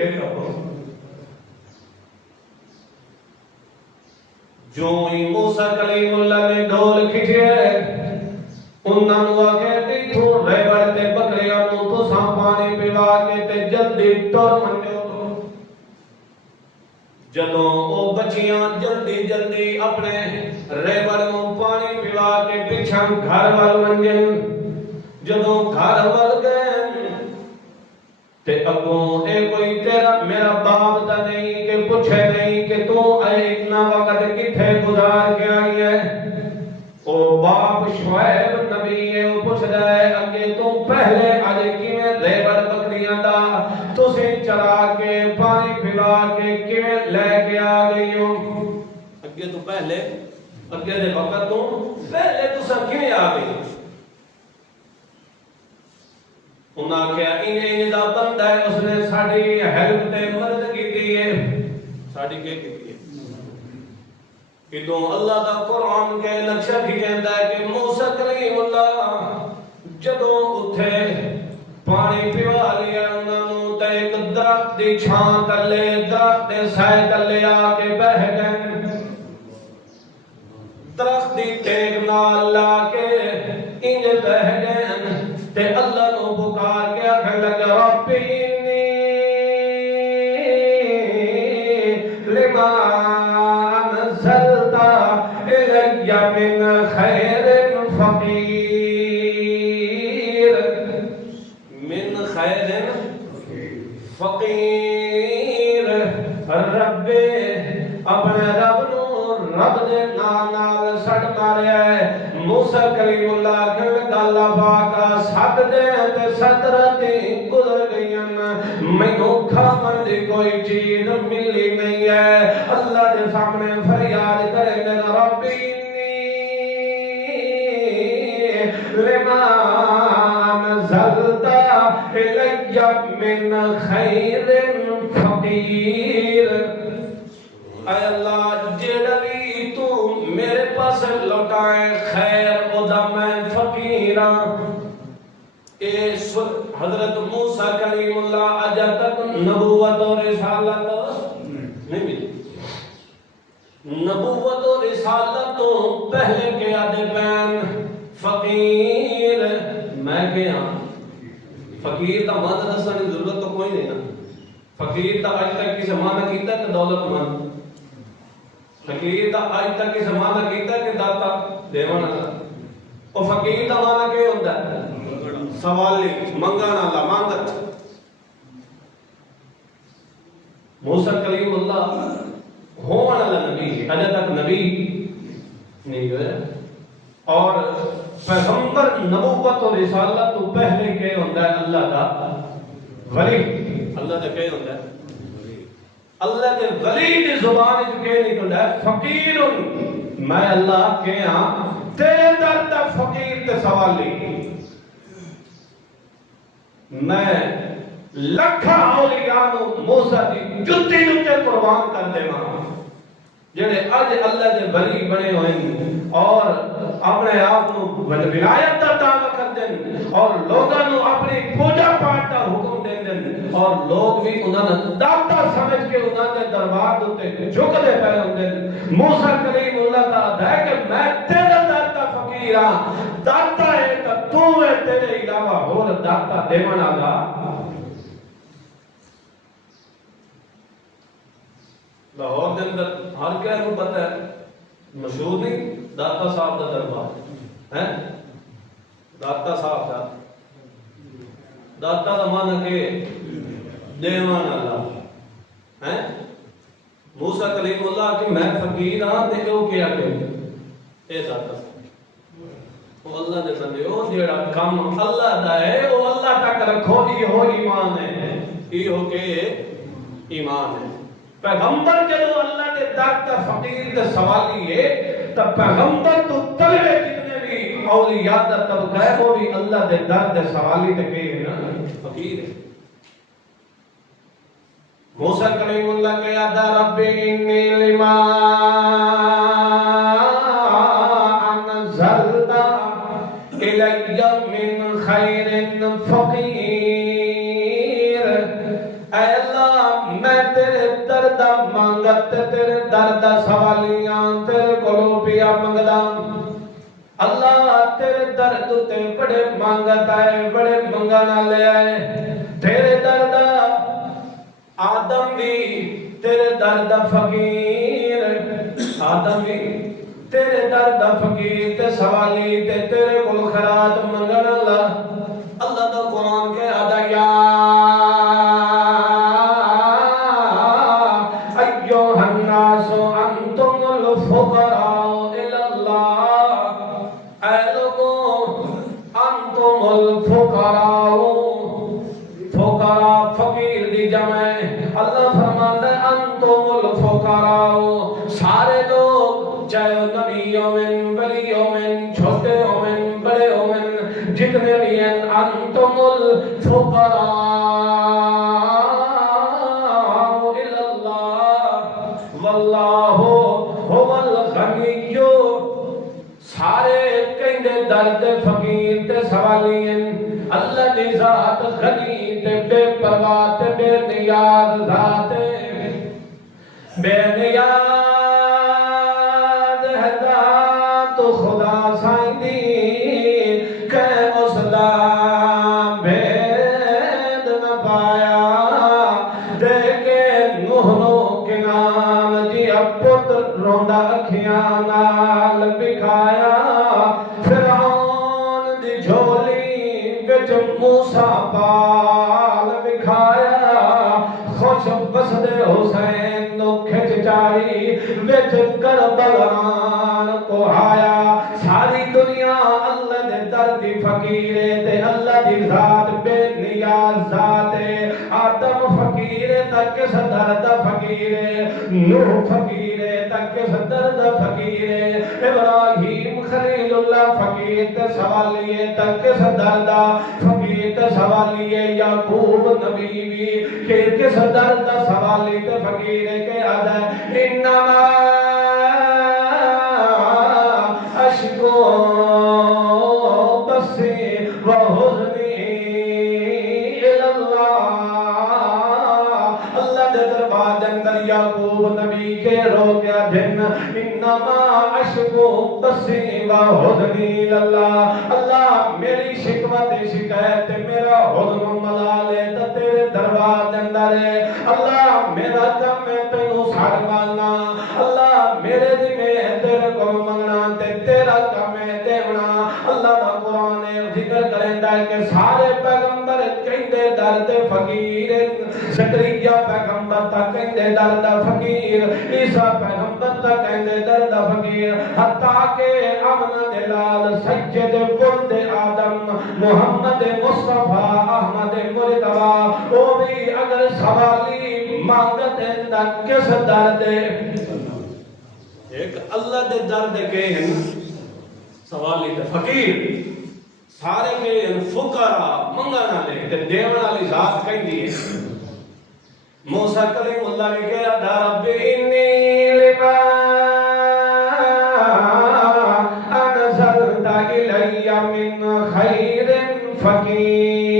کے کہو جو ہی موسیٰ کلیم اللہ نے ڈھول کھچے انہاں نو آگے تھو ریوڑ تے بکریاں نو تو ساں پانی پیوا کے تے جلدی ٹور منڈیو جدوں او بچیاں جلدی جلدی اپنے ریوڑ نو پانی پیوا کے پیچھے گھر وال منڈین جدوں گھر وال گئے تے اگوں اے کوئی تیرا میرا باپ دا نہیں کہ پوچھے نہیں کہ تو اے اتنا وقت کتھے گزار کے آئی ہے او باپ شعیب نبی ہے وہ پوچھ رہا ہے اگے تو پہلے آج کیویں ریوڑ بکریاں دا تسیں چرا کے پانی پلا کے کیویں لے کے آ گئی ہو اگے تو پہلے اگے دے وقت تو پہلے تساں کیویں آ گئی انہاں کہا انہیں دا بندہ ہے اس نے ساڑی ہیلپ تے مدد کی ہے ساڑی کے کی ہے ادوں اللہ دا قرآن کے نقشہ بھی کہندا ہے کہ موسیٰ کلیم اللہ جدوں اٹھے پانی پیوا لیا انہاں نو تے ایک درخت دی چھاں تلے درخت دے سائے تلے آ کے بیٹھ گئے درخت دی ٹیک نال لا کے انج بیٹھ گئے تے اللہ نو پکار کے آکھن لگا رب انی لما انزلت الی من خیر فقیر من خیر فقیر رب اپنے رب نو رب دے نال سٹ ماریا ہے موسیٰ کلیم اللہ کہ اللہ پاکا سات دے تے 17 گزر گئیاں مینوں کھاون دی کوئی چیز ملی نہیں ہے اللہ دے سامنے فریاد کرے گا رب انی لما نزلت الی من خیر فقیر اے اللہ جیڑا بھی تو میرے پاس لوٹائے خیر او دا میں فقیراں اے حضرت موسیٰ کلیم اللہ اجا تک نبوت و رسالت نہیں ملی نبوت و رسالت تو پہلے کے آدھے بین فقیر میں کیا فقیر تا معنی دسانے ضرورت تو کوئی نہیں نا فقیر تا آج تک کسی معنی کیتا کہ دولت مند فقیر تا آج تک کسی معنی کیتا کہ داتا دیوانا اور فقیر تا معنی کیا ہوتا ہے سوالی منگانا اللہ مانگت موسیٰ کلیم اللہ ہون اللہ نبی اجا تک نبی نہیں ہوئے اور پیغمبر نبوت و رسالت تو پہلے کہ ہوتا ہے اللہ کا ولی اللہ کا کہ ہوتا ہے اللہ کے ولی کی زبان جو کہ نکلتا ہے فقیر میں اللہ کے ہاں تیرے در تک فقیر تے سوالی میں لکھا اولیاء نو موسیٰ دی جتی جتے قربان کر دے ماں جڑے اج اللہ دے ولی بنے ہوئے اور اپنے آپ نو ولایت دا دعویٰ کر دیں اور لوگاں نو اپنی پوجا پاٹ دا حکم دے دیں اور لوگ بھی انہاں نے داتا سمجھ کے انہاں دے دربار دوتے جھکدے پے ہوندے موسیٰ کلیم اللہ دا ہے کہ میں تیرا داتا فقیر ہاں داتا ہے کہ تو ہے تیرے علاوہ اور داتا دیوان آگا لاہور دے اندر ہر کہہ رو پتہ ہے مشہور نہیں داتا صاحب دا دربار ہے داتا صاحب دا داتا دا معنی کہ دیوان اللہ ہے موسیٰ کلیم اللہ کہ میں فقیر ہاں تے کیوں کیا کہ اے داتا وہ اللہ دے بندے ہو جیڑا کام اللہ دا ہے وہ اللہ تک رکھو یہ ہو ایمان ہے یہ ہو کہ ایمان ہے پیغمبر جدو اللہ دے داتا فقیر دے سوالی ہے تب پیغمبر تو تلے جتنے بھی اولیاء دا طبقہ ہے وہ بھی اللہ دے در دے سوالی تے کہ فقیر ہے موسیٰ کلیم اللہ کہ یادا رب انی لما انزلت الی من خیر فقیر اے اللہ میں تیرے درد مانگت تیرے درد سوالیاں تیرے کولو پیا منگدا اللہ تیرے درد تے بڑے مانگت آئے بڑے منگنا لے آئے تیرے درد آدم بھی تیرے درد فقیر آدم بھی تیرے درد فقیر تے سوالی تے تیرے کول خیرات منگن اللہ دا قرآن کے آدھا یا ایوہ الناس انتم الفقراء الاللہ اے لوگوں انتم الفقراء فقراء فقیر دی جمع اللہ فرماتا ہے انتم الفقراء سارے لوگ چاہے نبی ہومن ولی ہومن چھوٹے ہومن بڑے ہومن جتنے بھی ہیں انتم الفقراء الاللہ واللہ هو الغنی سارے کہندے درد فقیر تے سوالی ہیں اللہ دی ذات غنی تے بے پرواہ تے بے نیاز ذات بے نیاز ہے ذات خدا سائیں دی کہ اس دا بھید نہ پایا دیکھے نوح نو کنان دیا پتر روندا اکھیاں نال بکھایا فرعون دی جھولی وچ موسیٰ پال بکھایا خوش بسدے حسین نو کھچ چاری وچ کربلان کو آیا ساری دنیا اللہ دے درد فقیرے تے اللہ دی ذات بے نیاز ذات آدم فقیرے تک کس درد فقیرے نوح فقیرے تک کس درد فقیرے ابراہیم خلیل اللہ فقیر تے سوالیے تک کس درد فقیر تے سوالیے یعقوب نبی بھی کہ کس درد سوالی تے فقیرے کے آدھا انما اشکو بسی و حزنی الاللہ اللہ دے دربار اندر یعقوب نبی کے رو گیا دن انما اشکو بسی و حزنی الاللہ اللہ میری شکوت شکایت میرا حزن ملالے تیرے دربار اندر ہے اللہ میرا کم ہے تینوں ساروانا اللہ میرے دی میں تیرے کو منگنا تے تیرا کم ہے دیونا اللہ دا قرآن ذکر کرندا ہے کہ سارے پیغمبر کہندے درد فقیر زکریا پیغمبر تا کہندے درد فقیر عیسیٰ پیغمبر تا کہندے درد فقیر حتیٰ کہ امن دلال سجد ولد آدم محمد مصطفیٰ احمد مرتبہ وہ بھی اگر سوالی مانگت ہے کس درد ایک اللہ دے درد کے ہیں سوالی تے فقیر سارے کے ہیں فقراء منگانا لے تے دیونا لی ذات کہندی ہے موسیٰ کلیم اللہ نے کہا دا رب انی لما انزلت الی من خیر فقیر